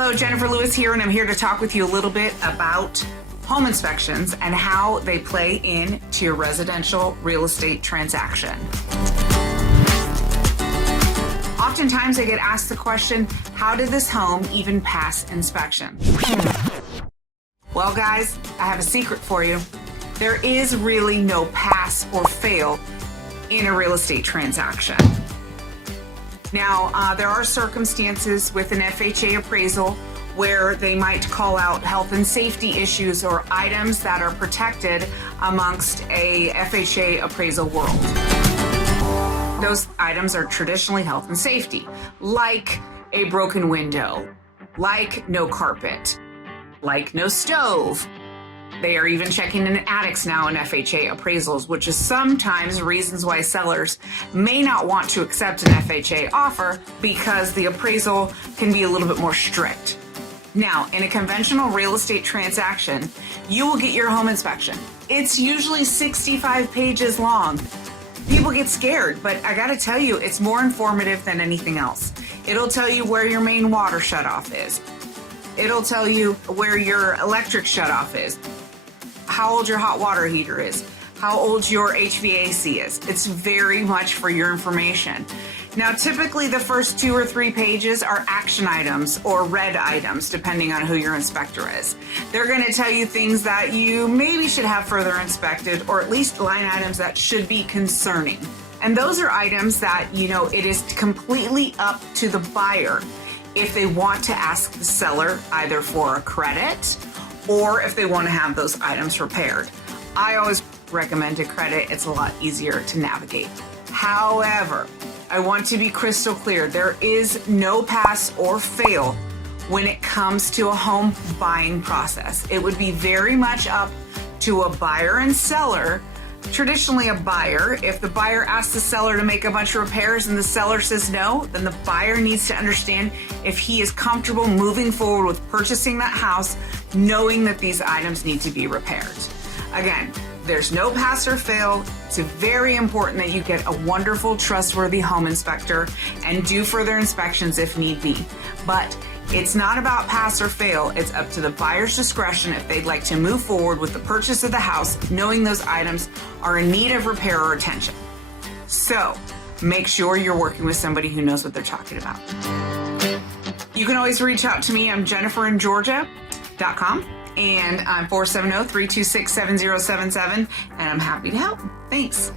Hello, Jennifer Lewis here, and I'm here to talk with you a little bit about home inspections and how they play into your residential real estate transaction. Oftentimes I get asked the question, how did this home even pass inspection? Well, guys, I have a secret for you. There is really no pass or fail in a real estate transaction. Now, there are circumstances with an FHA appraisal where they might call out health and safety issues or items that are protected amongst a FHA appraisal world. Those items are traditionally health and safety, like a broken window, like no carpet, like no stove. They are even checking in attics now in FHA appraisals, which is sometimes reasons why sellers may not want to accept an FHA offer because the appraisal can be a little bit more strict. Now, in a conventional real estate transaction, you will get your home inspection. It's usually 65 pages long. People get scared, but I gotta tell you, it's more informative than anything else. It'll tell you where your main water shutoff is. It'll tell you where your electric shutoff is, how old your hot water heater is, how old your HVAC is. It's very much for your information. Now, typically the first 2 or 3 pages are action items or red items, depending on who your inspector is. They're gonna tell you things that you maybe should have further inspected, or at least line items that should be concerning. And those are items that, it is completely up to the buyer if they want to ask the seller either for a credit or if they want to have those items repaired. I always recommend a credit. It's a lot easier to navigate. However, I want to be crystal clear. There is no pass or fail when it comes to a home buying process. It would be very much up to a buyer and seller. Traditionally a buyer, if the buyer asks the seller to make a bunch of repairs and the seller says no, then the buyer needs to understand if he is comfortable moving forward with purchasing that house, knowing that these items need to be repaired. Again, there's no pass or fail. It's very important that you get a wonderful, trustworthy home inspector and do further inspections if need be. But it's not about pass or fail. It's up to the buyer's discretion if they'd like to move forward with the purchase of the house, knowing those items are in need of repair or attention. So make sure you're working with somebody who knows what they're talking about. You can always reach out to me. I'm jenniferingeorgia.com and I'm 470-326-7077, and I'm happy to help. Thanks.